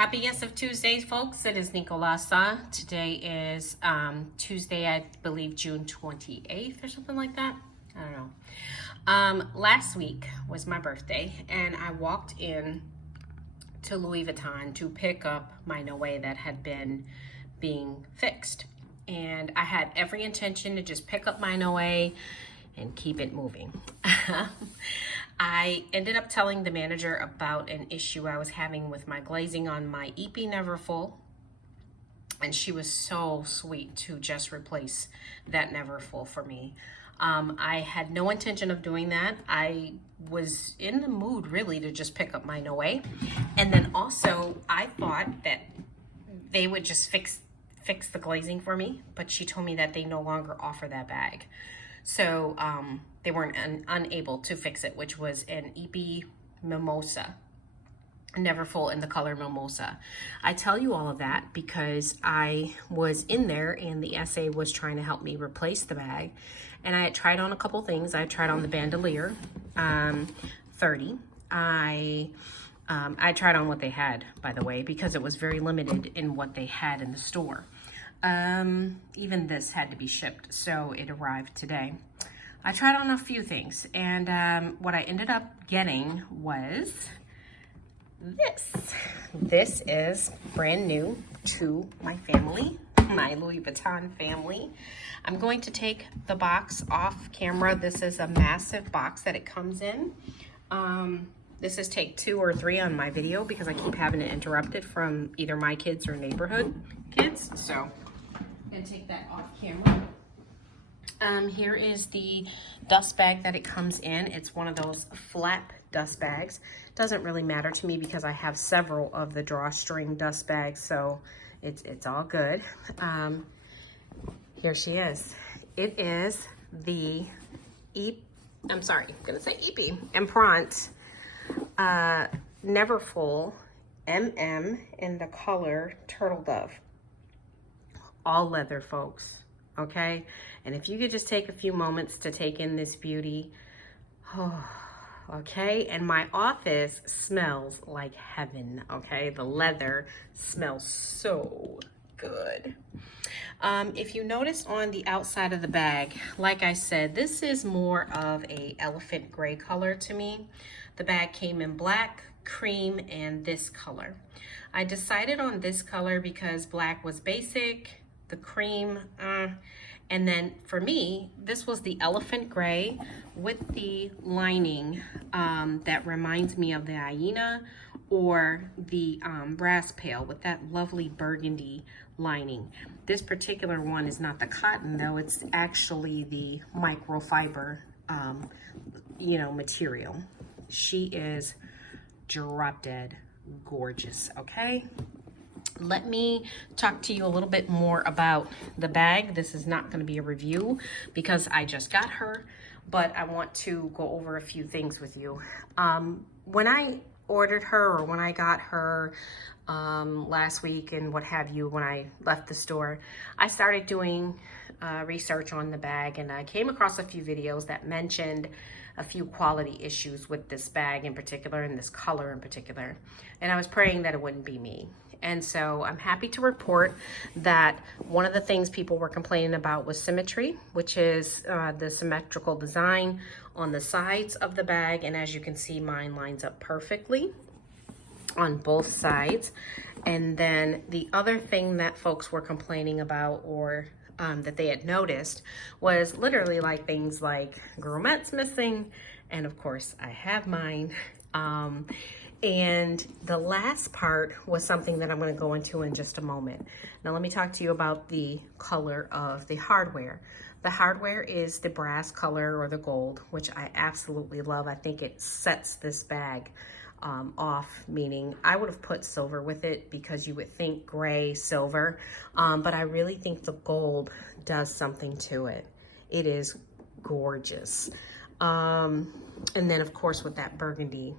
Happy Yes of Tuesdays, folks. It is Nicolasa. Today is Tuesday, I believe June 28th or something like that. I don't know. Last week was my birthday, and I walked in to Louis Vuitton to pick up my Noe that had been being fixed. And I had every intention to just pick up my Noe and keep it moving. I ended up telling the manager about an issue I was having with my glazing on my Neverfull, and she was so sweet to just replace that Neverfull for me. I had no intention of doing that. I was in the mood really to just pick up my Noe, and then also I thought that they would just fix the glazing for me, but she told me that they no longer offer that bag. So they weren't unable to fix it, which was an EP Mimosa, Neverfull in the color Mimosa. I tell you all of that because I was in there and the SA was trying to help me replace the bag. And I had tried on a couple things. I tried on the bandolier 30. I tried on what they had, by the way, because it was very limited in what they had in the store. Even this had to be shipped, so it arrived today. I tried on a few things, and what I ended up getting was this. This is brand new to my family, my Louis Vuitton family. I'm going to take the box off camera. This is a massive box that it comes in. This is take 2 or 3 on my video because I keep having it interrupted from either my kids or neighborhood kids. So I'm gonna take that off camera. Here is the dust bag that it comes in. It's one of those flap dust bags. Doesn't really matter to me because I have several of the drawstring dust bags, so it's all good. Here she is. It is the Empreinte Neverfull MM in the color Turtledove. All leather, folks, okay? And if you could just take a few moments to take in this beauty, okay? And my office smells like heaven, okay? The leather smells so good. If you notice on the outside of the bag, like I said, this is more of a elephant gray color to me. The bag came in black, cream, and this color. I decided on this color because black was basic, the cream, and then for me, this was the elephant gray with the lining that reminds me of the hyena or the brass pail with that lovely burgundy lining. This particular one is not the cotton though, it's actually the microfiber, material. She is drop dead gorgeous, okay? Let me talk to you a little bit more about the bag. This is not going to be a review because I just got her, but I want to go over a few things with you. When I ordered her or when I got her last week and what have you, when I left the store, I started doing research on the bag, and I came across a few videos that mentioned a few quality issues with this bag in particular and this color in particular, and I was praying that it wouldn't be me. And so I'm happy to report that one of the things people were complaining about was symmetry, which is the symmetrical design on the sides of the bag. And as you can see, mine lines up perfectly on both sides. And then the other thing that folks were complaining about, or that they had noticed, was literally like things like grumettes missing. And of course I have mine. And the last part was something that I'm going to go into in just a moment. Now let me talk to you about the color of the hardware. The hardware is the brass color or the gold, which I absolutely love. I think it sets this bag off, meaning I would have put silver with it because you would think gray, silver, but I really think the gold does something to it. It is gorgeous. And then of course with that burgundy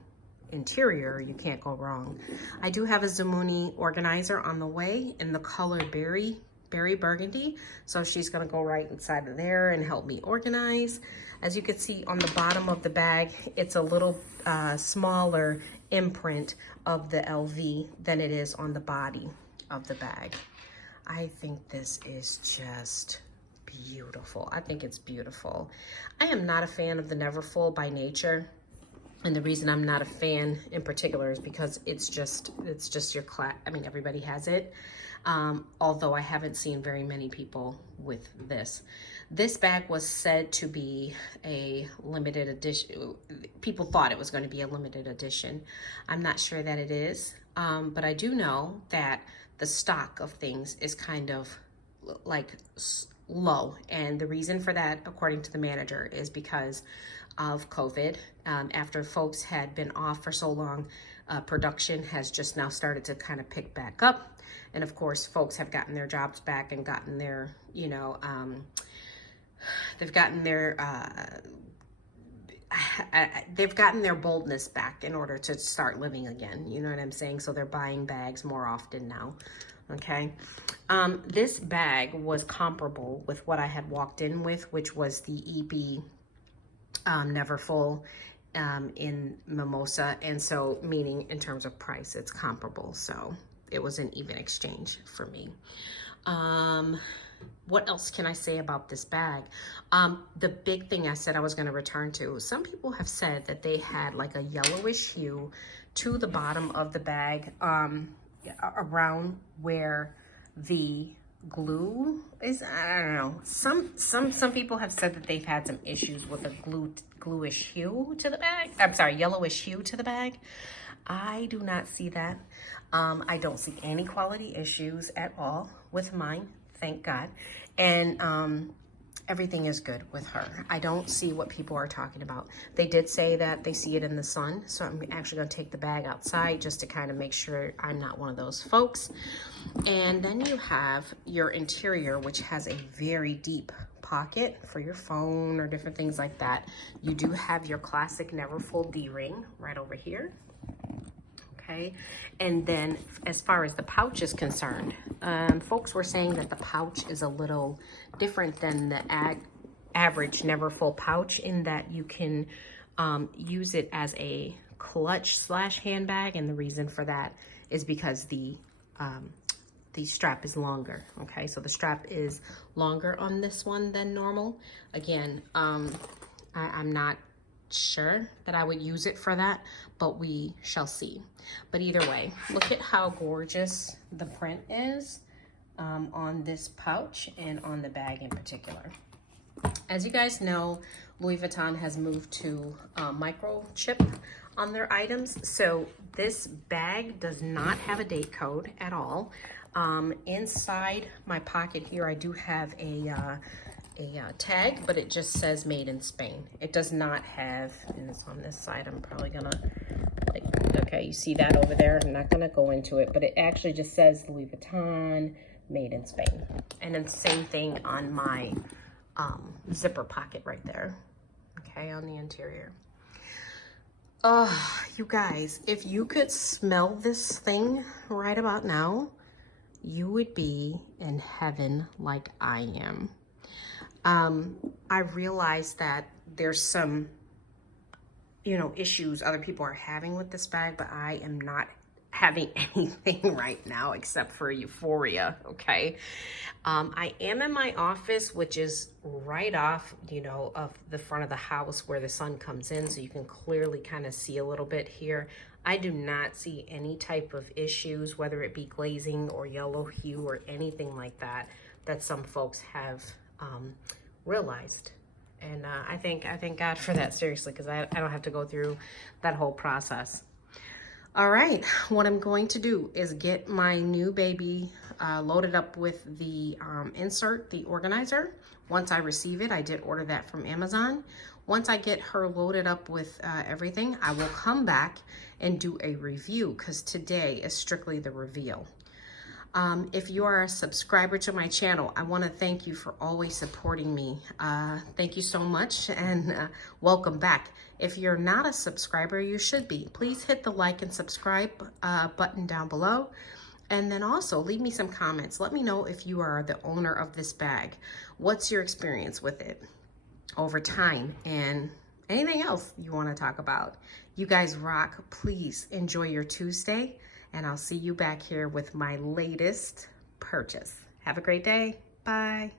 interior, you can't go wrong. I do have a Zamuni organizer on the way in the color berry burgundy, so she's gonna go right inside of there and help me organize. As you can see on the bottom of the bag, it's a little smaller imprint of the LV than it is on the body of the bag. I think this is just beautiful. I think it's beautiful. I am not a fan of the Neverfull by nature. And the reason I'm not a fan in particular is because it's just your class. I mean, everybody has it. Although I haven't seen very many people with this. This bag was said to be a limited edition. People thought it was going to be a limited edition. I'm not sure that it is. But I do know that the stock of things is kind of like low. And the reason for that, according to the manager, is because of COVID. After folks had been off for so long, production has just now started to kind of pick back up. And of course, folks have gotten their jobs back and gotten their, you know, they've gotten their boldness back in order to start living again. You know what I'm saying? So they're buying bags more often now. Okay. This bag was comparable with what I had walked in with, which was the EB Neverfull in Mimosa. And so meaning in terms of price, it's comparable. So it was an even exchange for me. What else can I say about this bag? The big thing I said I was going to return to, some people have said that they had like a yellowish hue to the bottom of the bag, around where the glue is. I don't know. Some people have said that they've had some issues with a gluish hue to the bag. I'm sorry, yellowish hue to the bag. I do not see that. I don't see any quality issues at all with mine, thank God. And everything is good with her. I don't see what people are talking about. They did say that they see it in the sun, so I'm actually going to take the bag outside just to kind of make sure I'm not one of those folks. And then you have your interior, which has a very deep pocket for your phone or different things like that. You do have your classic Neverfull D-ring right over here. Okay, and then as far as the pouch is concerned, folks were saying that the pouch is a little different than the average Neverfull pouch in that you can use it as a clutch / handbag, and the reason for that is because the strap is longer. Okay, so the strap is longer on this one than normal. Again, I'm not sure that I would use it for that, but we shall see. But either way, look at how gorgeous the print is on this pouch and on the bag in particular. As you guys know, Louis Vuitton has moved to microchip on their items. So this bag does not have a date code at all. Inside my pocket here, I do have a tag, but it just says made in Spain. It does not have, and it's on this side, I'm probably gonna, like, okay, you see that over there? I'm not gonna go into it, but it actually just says Louis Vuitton, made in Spain. And then same thing on my zipper pocket right there, okay, on the interior. You guys, if you could smell this thing right about now, you would be in heaven like I am. I realize that there's some, you know, issues other people are having with this bag, but I am not having anything right now except for euphoria, okay? I am in my office, which is right off, you know, of the front of the house where the sun comes in, so you can clearly kind of see a little bit here. I do not see any type of issues, whether it be glazing or yellow hue or anything like that, that some folks have realized. And I thank God for that, seriously, because I don't have to go through that whole process. All right, what I'm going to do is get my new baby loaded up with the insert, the organizer. Once I receive it, I did order that from Amazon. Once I get her loaded up with everything, I will come back and do a review, because today is strictly the reveal. If you are a subscriber to my channel, I want to thank you for always supporting me. Thank you so much, and welcome back. If you're not a subscriber, you should be. Please hit the like and subscribe button down below. And then also leave me some comments. Let me know if you are the owner of this bag. What's your experience with it over time? And anything else you want to talk about. You guys rock. Please enjoy your Tuesday, and I'll see you back here with my latest purchase. Have a great day. Bye.